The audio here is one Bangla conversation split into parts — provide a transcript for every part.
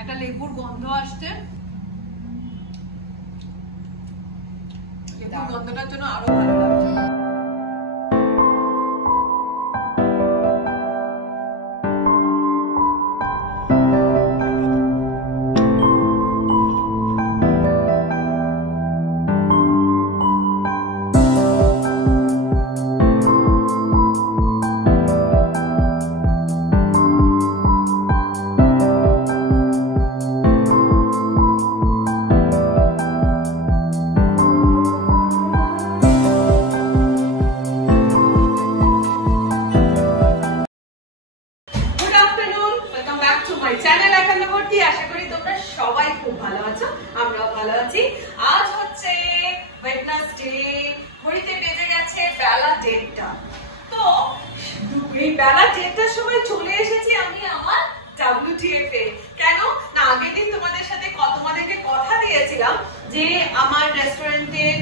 একটা লেবুর গন্ধ আসছে, লেবুর গন্ধটার জন্য আরো ভালো লাগছে। আশা করি তোমরা সবাই খুব ভালো আছো, আমরাও ভালো আছি। আজ হচ্ছে ওয়েডনেসডে, ঘড়িতে বেজে গেছে বেলা 1:30। তো এই বেলা 1:30টার সময় চলে এসেছি আমি আমার WTF এ। কেন না, আগের দিন তোমাদেরকে কথা দিয়েছিলাম যে আমার রেস্টুরেন্টের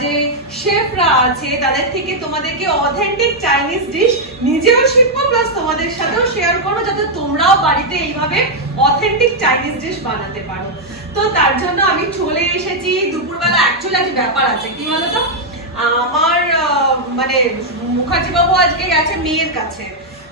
যে শেফরা আছে তাদের থেকে তোমাদেরকে অথেন্টিক চাইনিজ ডিশ নিজেও শিখবো, প্লাস তোমাদের সাথেও শেয়ার করবো, যাতে তোমরাও বাড়িতে এইভাবে অথেন্টিক চাইনিজ ডিশ বানাতে পারো। তো তার জন্য আমি চলে এসেছি দুপুরবেলা। অ্যাকচুয়ালি একটা ব্যাপার আছে, কি বলতো, আমার মানে মুখার্জি বাবু আজকে গেছে মেয়ের কাছে,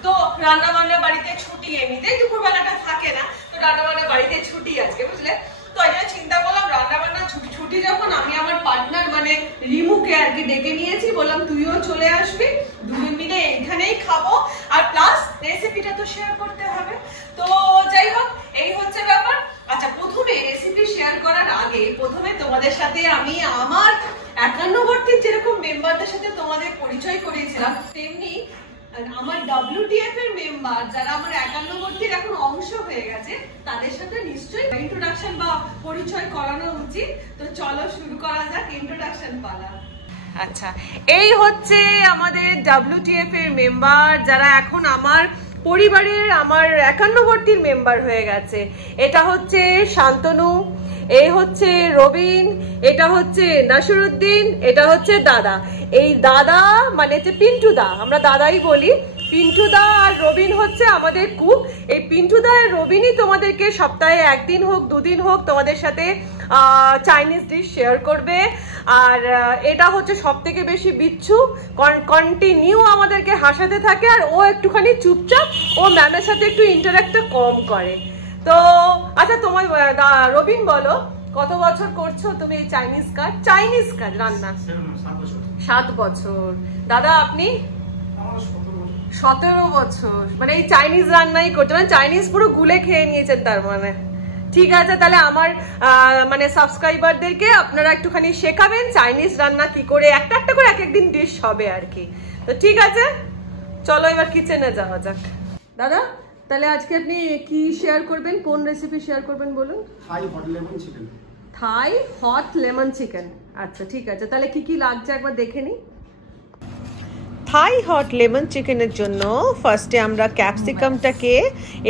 তো রান্না বান্না বাড়িতে ছুটি, এমনিতেই দুপুরবেলাটা থাকে না, তো রান্না বান্না বাড়িতে ছুটি আজকে, বুঝলে। তো এই জন্য চিন্তা করলাম রান্না বান্না ছুটি যখন, আমি আমার পার্টনার মানে রিমুকে আর কি ডেকে নিয়েছি, বললাম তুইও চলে আসবি, দুজন মিলে এখানেই খাবো, আর প্লাস রেসিপিটা তো শেয়ার করতে হবে। তো যাই হোক, এই হচ্ছে ব্যাপার। আচ্ছা, প্রথমে রেসিপি শেয়ার করার আগে প্রথমে তোমাদের সাথে আমি আমার 51 যেরকম মেম্বারদের সাথে তোমাদের পরিচয় করিয়েছিলাম, তেমনি আমার WTF এর মেম্বার যারা আমার 51 এখন অংশ হয়ে গেছে, তাদের সাথে নিশ্চয়ই ইন্ট্রোডাকশন বা পরিচয় করানো উচিত। তো চলো শুরু করা যাক ইন্ট্রোডাকশন পালা। আচ্ছা, এই হচ্ছে আমাদের WTF এর মেম্বার যারা এখন আমার পরিবারের, আমার 51 মেম্বার হয়ে গেছে। এটা হচ্ছে শান্তনু, এই হচ্ছে রবিন, এটা হচ্ছে নাসিরউদ্দিন, এটা হচ্ছে দাদা। এই দাদা মানে হচ্ছে পিন্টু দা, আমরা দাদাই বলি। পিন্টু দা আর রবিন হচ্ছে আমাদের কুক। এই পিন্টু দা আর রবিনই তোমাদেরকে সপ্তাহে 1 দিন হোক 2 দিন হোক তোমাদের সাথে চাইনিজ ডিশ শেয়ার করবে। আর এটা হচ্ছে সব থেকে বেশি বিচ্ছু, কন্টিনিউ আমাদেরকে হাসাতে থাকে, আর ও একটুখানি চুপচাপ, ও ম্যামের সাথে একটু ইন্টারাক্ট কম করে। তো আচ্ছা, তোমার রবিন বলো, কত বছর করছো তুমি এই চাইনিজ কাজ রান্না? 7 বছর। দাদা আপনি? 17 বছর। মানে এই চাইনিজ রান্নাই করছে, মানে চাইনিজ পুরো গুলে খেয়ে নিয়েছেন তার মানে। ঠিক আছে, তাহলে আমার মানে সাবস্ক্রাইবারদেরকে আপনারা একটুখানি শেখাবেন চাইনিজ রান্না কি করে, একটা একটা করে এক একদিন ডিশ হবে আর কি। তো ঠিক আছে, চলো এবার কিচেনে যাওয়া যাক। দাদা, তাহলে আজকে আপনি কি শেয়ার করবেন, কোন রেসিপি শেয়ার করবেন বলুন? থাই হট লেমন চিকেন। থাই হট লেমন চিকেন, আচ্ছা ঠিক আছে। তাহলে কি কি লাগছে একবার দেখে নিই। থাই হট লেমন চিকেনের জন্য ফার্স্টে আমরা ক্যাপসিকামটাকে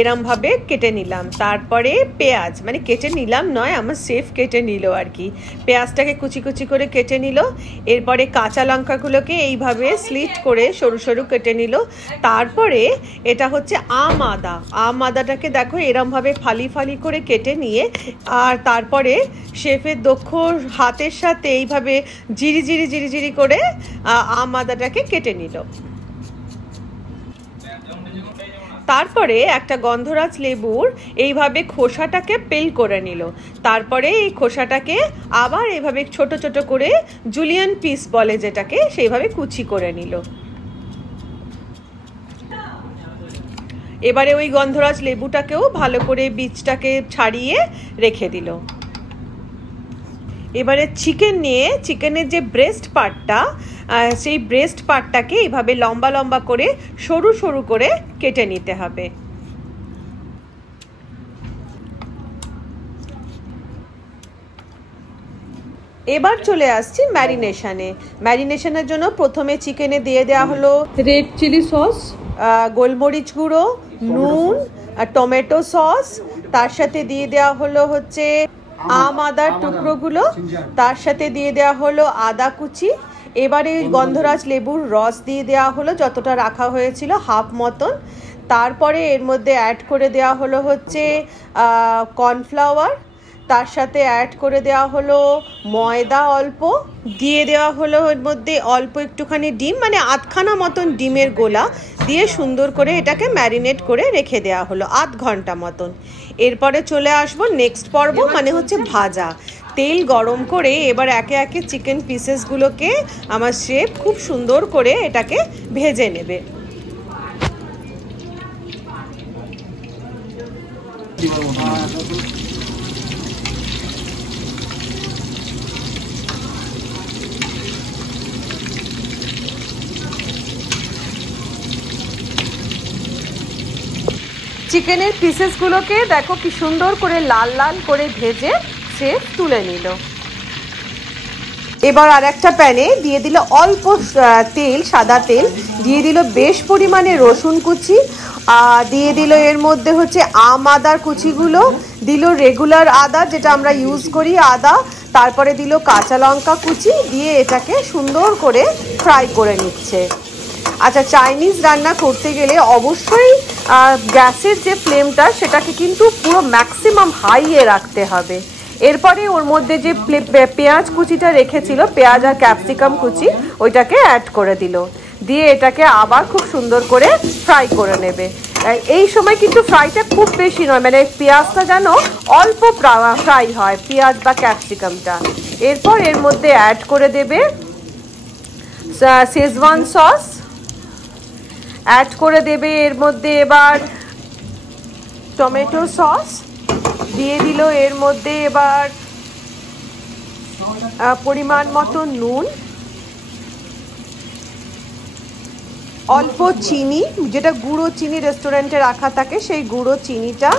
এরমভাবে কেটে নিলাম, তারপরে পেঁয়াজ, মানে কেটে নিলাম নয়, আমার শেফ কেটে নিল আর কি, পেঁয়াজটাকে কুচি কুচি করে কেটে নিল। এরপরে কাঁচা লঙ্কাগুলোকে এইভাবে স্লিট করে সরু সরু কেটে নিল। তারপরে এটা হচ্ছে আম আদাটাকে দেখো এরমভাবে ফালি ফালি করে কেটে নিয়ে, আর তারপরে শেফের দক্ষ হাতের সাথে এইভাবে জিরি জিরি করে আম আদাটাকে কেটে নিল। তারপরে একটা গন্ধরাজ লেবুর এইভাবে খোসাটাকে পেল করে নিল। তারপরে এই খোসাটাকে আবার এইভাবে ছোট ছোট করে জুলিয়ান পিস বলে যেটাকে, সেইভাবে কুচি করে নিল। এবারে ওই গন্ধরাজ লেবুটাকেও ভালো করে বীজটাকে ছাড়িয়ে রেখে দিল। এবারে চিকেন নিয়ে, চিকেনের যে ব্রেস্ট পার্টটা, সেই ব্রেস্ট পার্টটাকে এইভাবে লম্বা লম্বা করে সরু সরু করে কেটে নিতে হবে। এবার চলে আসছি ম্যারিনেশনের জন্য প্রথমে চিকেনে দিয়ে দেওয়া হলো রেড চিলি সস, গোলমরিচ গুঁড়ো, নুন, টমেটো সস, তার সাথে দিয়ে দেওয়া হলো হচ্ছে আম আদার টুকরোগুলো, তার সাথে দিয়ে দেওয়া হলো আদা কুচি। এবারে গন্ধরাজ লেবুর রস দিয়ে দেওয়া হলো, যতটা রাখা হয়েছিল হাফ মতন। তারপরে এর মধ্যে অ্যাড করে দেওয়া হলো হচ্ছে কর্নফ্লাওয়ার, তার সাথে অ্যাড করে দেওয়া হলো ময়দা অল্প, দিয়ে দেওয়া হলো এর মধ্যে অল্প একটুখানি ডিম, মানে আধখানা মতন ডিমের গোলা দিয়ে সুন্দর করে এটাকে ম্যারিনেট করে রেখে দেওয়া হলো 8 ঘন্টা মতন। এরপরে চলে আসবো নেক্সট পর্ব, মানে হচ্ছে ভাজা। তেল গরম করে এবার একে একে চিকেন পিসেসগুলোকে আমার শেফ খুব সুন্দর করে এটাকে ভেজে নেবে। চিকেনের পিসেসগুলোকে দেখো কি সুন্দর করে লাল লাল করে ভেজে শেফ তুলে নিল। এবার আর একটা প্যানে দিয়ে দিল অল্প তেল, সাদা তেল, দিয়ে দিল বেশ পরিমাণে রসুন কুচি, দিয়ে দিল এর মধ্যে হচ্ছে আদার কুচিগুলো, দিল রেগুলার আদা যেটা আমরা ইউজ করি আদা, তারপরে দিল কাঁচা লঙ্কা কুচি, দিয়ে এটাকে সুন্দর করে ফ্রাই করে নিচ্ছে। আচ্ছা, চাইনিজ রান্না করতে গেলে অবশ্যই গ্যাসের যে ফ্লেমটা সেটাকে কিন্তু পুরো ম্যাক্সিমাম হাইয়ে রাখতে হবে। এরপরে ওর মধ্যে যে পেঁয়াজ কুচিটা রেখেছিল, পেঁয়াজ আর ক্যাপসিকাম কুচি, ওইটাকে অ্যাড করে দিল, দিয়ে এটাকে আবার খুব সুন্দর করে ফ্রাই করে নেবে। এই সময় কিন্তু ফ্রাইটা খুব বেশি নয়, মানে পেঁয়াজটা যেন অল্প ফ্রাই হয়, পেঁয়াজ বা ক্যাপসিকামটা। এরপর এর মধ্যে অ্যাড করে দেবে শেজওয়ান সস, অ্যাড করে দেবে এর মধ্যে এবার টমেটো সস, দিয়ে দিল এর মধ্যে এবার পরিমাণ মতো নুন, অল্প চিনি, যেটা গুঁড়ো চিনি রেস্টুরেন্টে রাখা থাকে সেই গুঁড়ো চিনিটা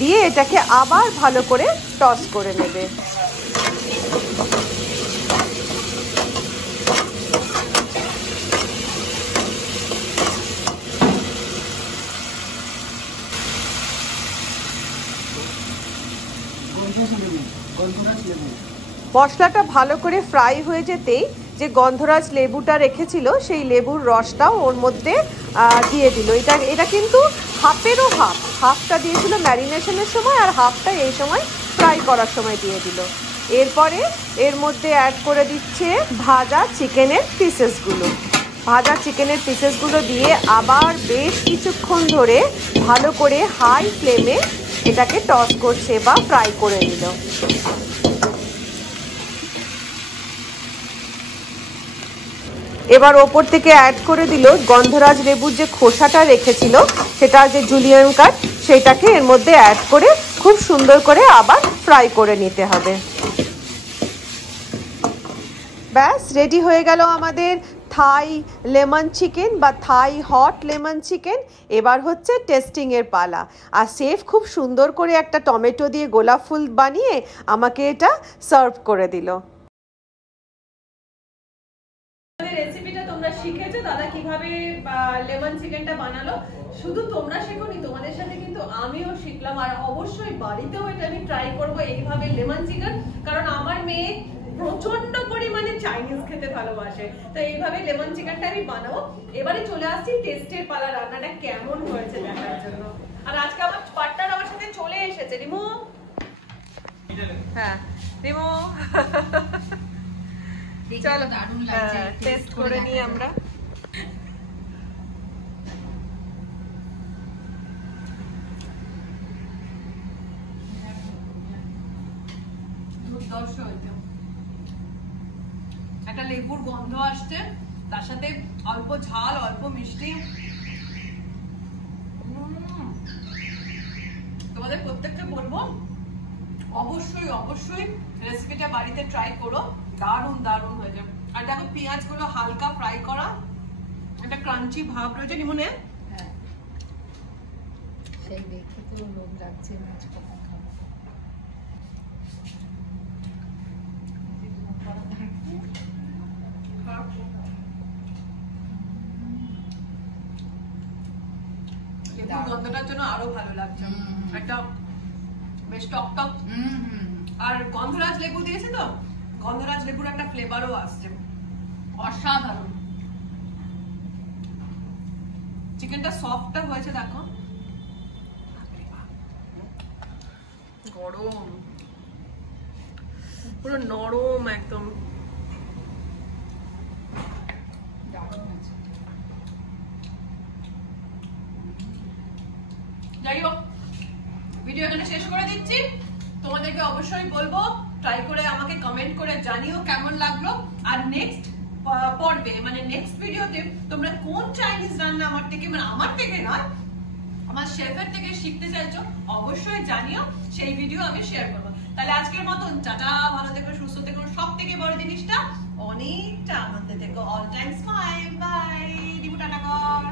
দিয়ে এটাকে আবার ভালো করে টস করে নেবে। মশলাটা ভালো করে ফ্রাই হয়ে যেতেই যে গন্ধরাজ লেবুটা রেখেছিল সেই লেবুর রসটাও ওর মধ্যে দিয়ে দিল। এটা কিন্তু হাফেরও হাফটা দিয়েছিল ম্যারিনেশনের সময়, আর হাফটা এই সময় ফ্রাই করার সময় দিয়ে দিল। এরপরে এর মধ্যে অ্যাড করে দিচ্ছে ভাজা চিকেনের পিসেসগুলো দিয়ে আবার বেশ কিছুক্ষণ ধরে ভালো করে হাই ফ্লেমে এটাকে টস করছে বা ফ্রাই করে নিল। এবার ওপর থেকে অ্যাড করে দিল গন্ধরাজ লেবুর যে খোসাটা রেখেছিল, সেটা যে জুলিয়ান কাট, সেটাকে এর মধ্যে অ্যাড করে খুব সুন্দর করে আবার ফ্রাই করে নিতে হবে। ব্যাস রেডি হয়ে গেল আমাদের থাই লেমন চিকেন বা থাই হট লেমন চিকেন। এবার হচ্ছে টেস্টিংয়ের পালা। আর শেফ খুব সুন্দর করে একটা টমেটো দিয়ে গোলাপ ফুল বানিয়ে আমাকে এটা সার্ভ করে দিল। রেসিপিটা তোমরা শিখেছো দাদা কিভাবে লেমন চিকেনটা বানালো। শুধু তোমরা শেখোনি, তোমাদের সাথে কিন্তু আমিও শিখলাম, আর অবশ্যই বাড়িতেও এটা আমি ট্রাই করবো এইভাবে লেমন চিকেন, কারণ আমার মেয়ে প্রচন্ড পরিমাণে চাইনিজ খেতে ভালোবাসে, তো এইভাবে লেমন চিকেনটা আমি বানাবো। এবারে চলে আসছি টেস্টের পালা, রান্নাটা কেমন হয়েছে দেখার জন্য। আর আজকে আমার পার্টনার আমার সাথে চলে এসেছে, রিমু। হ্যাঁ রিমু, চলো টেস্ট করে নিই আমরা। একটা লেবুর গন্ধ আসছে, তার সাথে অল্প ঝাল অল্প মিষ্টি। তোমাদের প্রত্যেকটা বলবো অবশ্যই অবশ্যই রেসিপিটা বাড়িতে ট্রাই করো, দারুণ দারুণ হয়ে যাবে। আর দেখো পেঁয়াজ গুলো হালকা ফ্রাই করা, একটা ক্রাঞ্চি ভাব রয়েছে। নিমনে সেই দেখে তো লোভ লাগছে মাছ খাবো। গন্ধটার জন্য আরো ভালো লাগছে, একটা বেশ টক টক। আর গন্ধরাজ লেবু দিয়েছে তো, গন্ধরাজ লেবুর একটা ফ্লেভারও আসছে, অসাধারণ। চিকেনটা সফটটা হয়েছে দেখো, গরম পুরো নরম একদম। যাই হোক, ভিডিও এখানে শেষ করে দিচ্ছি। তোমাদেরকে অবশ্যই বলবো ট্রাই করে আমাকে কমেন্ট করে জানিও কেমন লাগলো। আর নেক্সট পর্বে মানে নেক্সট ভিডিওতে তোমরা কোন চাইনিজ রান্না আমার থেকে, মানে আমার থেকে নয়, আমার শেফের থেকে শিখতে চাইছো অবশ্যই জানিও, সেই ভিডিও আমি শেয়ার করবো। তাহলে আজকের মতন টাটা, ভালো থেকো, সুস্থ থেকো, সব থেকে বড় জিনিসটা অনেকটা আনন্দে থেকো, all time smile, bye, Dibu tata কর।